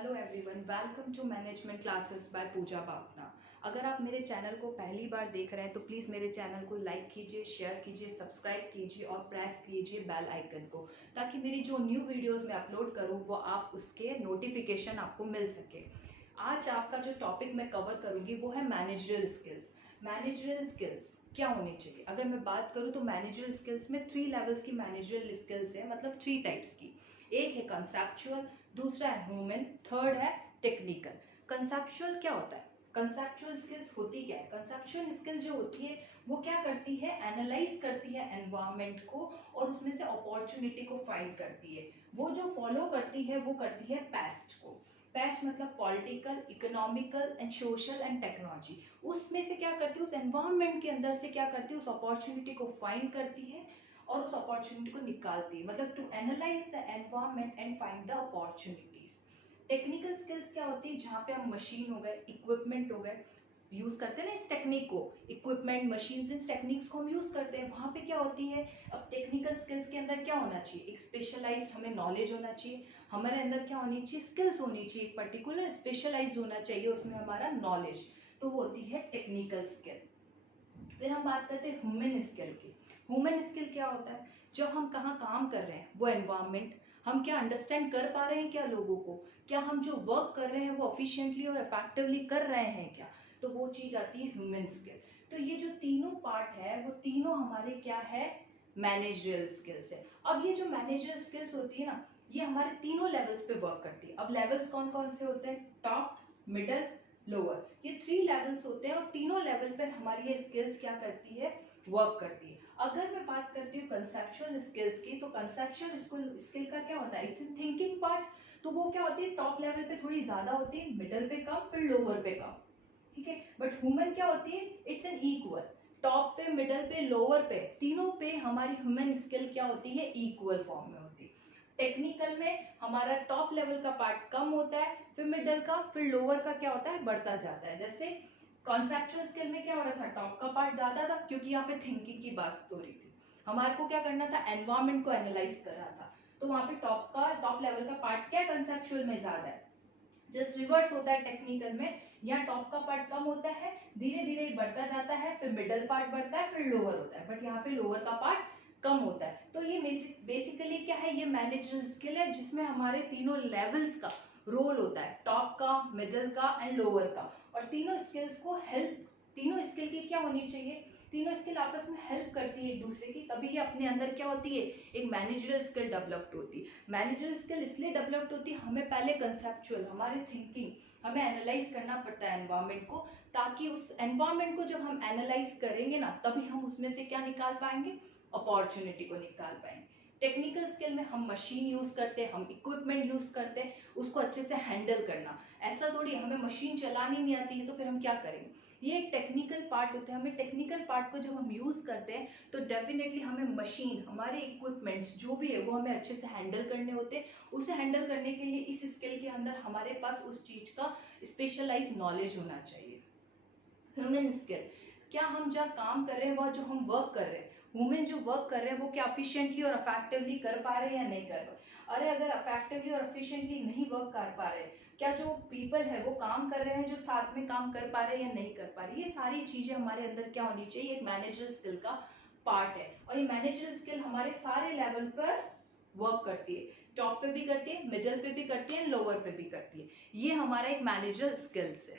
Hello everyone, welcome to management classes by Pooja Papna. अगर आप मेरे चैनल को पहली बार देख रहे हैं तो प्लीज़ मेरे चैनल को लाइक कीजिए, शेयर कीजिए, सब्सक्राइब कीजिए और प्रेस कीजिए बेल आइकन को, ताकि मेरी जो न्यू वीडियोस मैं अपलोड करूं वो आप उसके नोटिफिकेशन आपको मिल सके। आज आपका जो टॉपिक मैं कवर करूंगी वो है मैनेजरियल स्किल्स। मैनेजरियल स्किल्स क्या होनी चाहिए? अगर मैं बात करूं तो मैनेजरियल स्किल्स में 3 लेवल्स की मैनेजरियल स्किल्स है, मतलब 3 टाइप्स की। एक है कंसेप्चुअल, दूसरा है ह्यूमन, थर्ड है टेक्निकल। कंसेप्चुअल क्या होता है? कंसेप्चुअल स्किल्स होती क्या है? कंसेप्चुअल स्किल जो होती है वो क्या करती है? एनालाइज करती है एनवायरनमेंट को और उसमें से अपॉर्चुनिटी को फाइंड करती है। वो जो फॉलो करती है वो करती है पेस्ट को। पेस्ट मतलब political, economical and social and technology. उसमें से क्या करती है? उस एनवायरनमेंट के अंदर से क्या करती है? उस अपॉर्चुनिटी को फाइंड करती है और उस अपॉर्चुनिटी को निकालती है, मतलब to analyse the environment and find the opportunities. Technical skills क्या होती है? जहाँ पे हम मशीन हो गए, इक्विपमेंट हो गए, यूज करते हैं ना इस टेक्निक को, इक्विपमेंट, मशीन, इस टेक्निक्स को हम यूज करते हैं, वहां पे क्या होती है? अब टेक्निकल स्किल्स के अंदर क्या होना चाहिए? एक स्पेशलाइज्ड हमें नॉलेज होना चाहिए, हमारे अंदर क्या होनी चाहिए? स्किल्स होनी चाहिए, पर्टिकुलर स्पेशलाइज्ड होना चाहिए उसमें हमारा नॉलेज, तो वो होती है टेक्निकल स्किल। फिर हम बात करते हैं ह्यूमन स्किल की। ह्यूमन स्किल क्या होता है? जब हम कहाँ काम कर रहे हैं वो एनवायरनमेंट, हम क्या अंडरस्टैंड कर पा रहे हैं क्या लोगों को, क्या हम जो वर्क कर रहे हैं वो एफिशिएंटली और इफेक्टिवली कर रहे हैं क्या, तो वो चीज आती है ह्यूमन स्किल। तो ये जो तीनों पार्ट है वो तीनों हमारे क्या है? मैनेजरियल स्किल्स है। अब ये जो मैनेजरियल स्किल्स होती है ना, ये हमारे तीनों लेवल्स पे वर्क करती है। अब लेवल्स कौन कौन से होते हैं? टॉप, मिडल, लोअर, ये 3 लेवल्स होते हैं और तीनों लेवल पर हमारी ये स्किल्स क्या करती है? वर्क करती है। अगर मैं बात करती हूँ कंसेप्चुअल स्किल्स की, तो कंसेप्चुअल स्किल का क्या होता है? It's in thinking part. तो वो क्या होती है? टॉप लेवल पे थोड़ी ज्यादा होती है, मिडल पे कम, फिर लोअर पे कम, ठीक है। बट ह्यूमन क्या होती है? इट्स एन इक्वल, टॉप पे, मिडल पे, लोअर पे, तीनों पे हमारी ह्यूमन स्किल क्या होती है? इक्वल फॉर्म में होती है। टेक्निकल में हमारा टॉप लेवल का पार्ट कम होता है, फिर मिडल का, फिर लोअर का क्या होता है? बढ़ता जाता है। जैसे कॉन्सेप्चुअल स्किल में क्या हो रहा था? टॉप का पार्ट ज्यादा था, क्योंकि यहाँ पे थिंकिंग की बात हो रही थी, हमारे को क्या करना था? एनवायरनमेंट को एनालाइज करना था, तो वहां पे टॉप लेवल का पार्ट क्या है? कंसेप्चुअल में ज्यादा है। जस्ट रिवर्स होता है टेक्निकल में, यहाँ टॉप का पार्ट कम होता है, धीरे धीरे बढ़ता जाता है, फिर मिडल पार्ट बढ़ता है, फिर लोअर होता है, बट यहाँ पे लोअर का पार्ट कम होता है। तो ये बेसिकली क्या है? ये मैनेजरियल स्किल है जिसमें हमारे तीनों लेवल्स का रोल होता है, टॉप का, मिडल का एंड लोअर का। और तीनों स्किल्स को हेल्प, तीनों स्किल की क्या होनी चाहिए? तीनों स्किल आपस में हेल्प करती है एक दूसरे की, तभी ये अपने अंदर क्या होती है? एक मैनेजरियल स्किल डेवलप्ड होती है। मैनेजरियल स्किल इसलिए डेवलप्ड होती है, हमें पहले कंसेप्चुअल, हमारी थिंकिंग, हमें एनालाइज करना पड़ता है एनवायरनमेंट को, ताकि उस एनवायरनमेंट को जब हम एनालाइज करेंगे ना, तभी हम उसमें से क्या निकाल पाएंगे? अपॉर्चुनिटी को निकाल पाएंगे। टेक्निकल स्किल में हम मशीन यूज करते हैं, हम इक्विपमेंट यूज करते हैं, उसको अच्छे से हैंडल करना। ऐसा थोड़ी हमें मशीन चलानी नहीं आती है तो फिर हम क्या करेंगे? ये एक टेक्निकल पार्ट होता है। हमें टेक्निकल पार्ट को जब हम यूज करते हैं तो डेफिनेटली हमें मशीन, हमारे इक्विपमेंट्स जो भी है वो हमें अच्छे से हैंडल करने होते हैं। उसे हैंडल करने के लिए इस स्किल के अंदर हमारे पास उस चीज का स्पेशलाइज नॉलेज होना चाहिए। ह्यूमन स्किल, क्या हम जहाँ काम कर रहे हैं, वह जो हम वर्क कर रहे हैं, ह्यूमन जो वर्क कर रहे हैं वो क्या एफिशिएंटली और इफेक्टिवली कर पा रहे हैं या नहीं कर पा रहे? अरे अगर इफेक्टिवली और एफिशिएंटली नहीं वर्क कर पा रहे, क्या जो पीपल है वो काम कर रहे हैं जो साथ में काम कर पा रहे हैं या नहीं कर पा रहे? ये सारी चीजें हमारे अंदर क्या होनी चाहिए? एक मैनेजर स्किल का पार्ट है। और ये मैनेजर स्किल हमारे सारे लेवल पर वर्क करती है, टॉप पे भी करती है, मिडिल पे भी करती है, लोअर पे भी करती है। ये हमारा एक मैनेजर स्किल्स है।